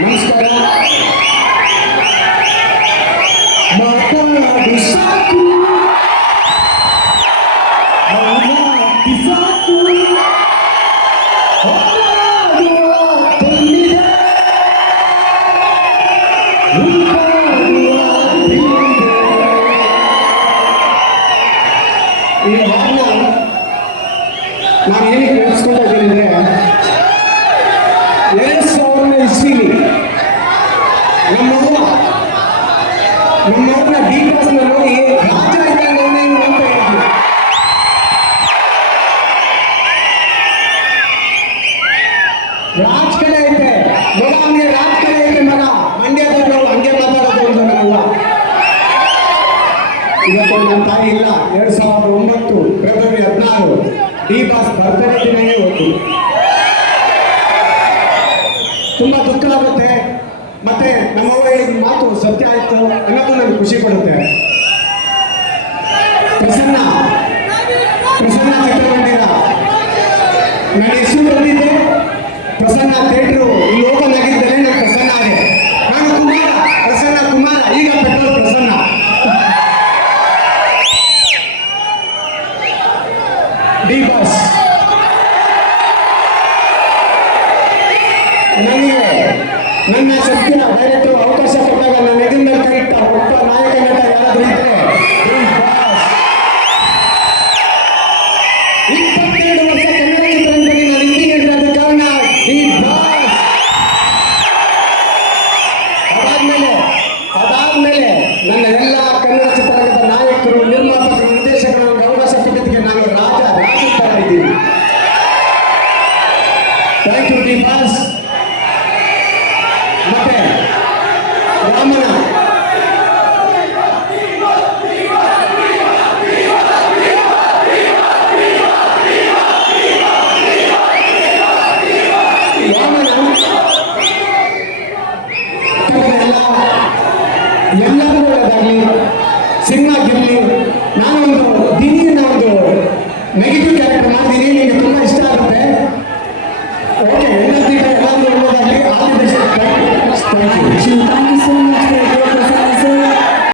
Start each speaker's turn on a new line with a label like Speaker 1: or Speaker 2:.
Speaker 1: ನಮಸ್ಕಾರ ಮಾತಾಡಿ ಸಾಕು ಮಾತಾಡಿ ಸಾಕು ಹೋರಾಡುವ ತುಂಬಿದೆ. ಹುಡುಕಾಡುವ ಹಿಂದೆ. ಈ ಹಾಡನ್ನ ನಾನು ಏನಕ್ಕೆ ನೆನೆಸ್ಕೊತಾ ಇದ್ದೀನಿ ಅಂದ್ರೆ ನಮ್ಮವ್ವನ ಡಿ ಕ್ಲಾಸ್ನ ನೋಡಿ ರಾಜ ಇದ್ದಂಗೆ ಅಂತ ಕಡೆ ಐತೆ ಹಂಗೆ ರಾಜ್ ಕಡೆ ಮಗ ಮಂಡ್ಯದವ್ರು ಹಂಗೆ ಮಾತಾಡೋದು ಅಂತ ತಾಯಿ ಇಲ್ಲ, ಎರಡ್ ಸಾವಿರದ ಒಂಬತ್ತು ಫೆಬ್ರವರಿ ಹದಿನಾರು. ದಿನವೇ ಹೋಯ್ತು ತುಂಬಾ ದುಃಖ ಆಗುತ್ತೆ ಮತ್ತೆ ನಮ್ಮವ್ವ ಹೇಳಿದ ಮಾತು ಸತ್ಯ ಆಯ್ತು. ಪ್ರಸನ್ನ. ಪ್ರಸನ್ನ ಚಿತ್ರಮಂದಿರ ನನ್ನ ಹೆಸರು ಬಂದಿದ್ದೆ ಪ್ರಸನ್ನ ಥಿಯೇಟ್ರು ಇಲ್ಲಿ ಓಪನ್ ಆಗಿದ್ದರೆ ನಾನು ಪ್ರಸನ್ನ ಆಗಿದೆ ನಾನು ಕುಮಾರ, ಪ್ರಸನ್ನ ಕುಮಾರ, ಈಗ ಪೆಟ್ರೋಲ್ ಪ್ರಸನ್ನ. D boss. ನನಗೆ ನನ್ನ ಸತ್ಯ ಡೈರೆಕ್ಟರ್ ಅವಕಾಶ ಕೊಟ್ಟಾಗ ನಾನು ಎದುರಿನ ಎಲ್ಲರಿಗೂ ಒಳ್ಳೆಯದಾಗಲಿ ಸಿನಿಮಾ ಗಿರಲಿ ನಾನು ಒಂದು ದಿನಿನ ಒಂದು ನೆಗೆಟಿವ್ ಕ್ಯಾರೆಕ್ಟರ್ ಮಾಡಿದ್ದೀನಿ ನಿಮಗೆ ತುಂಬ ಇಷ್ಟ ಆಗುತ್ತೆ.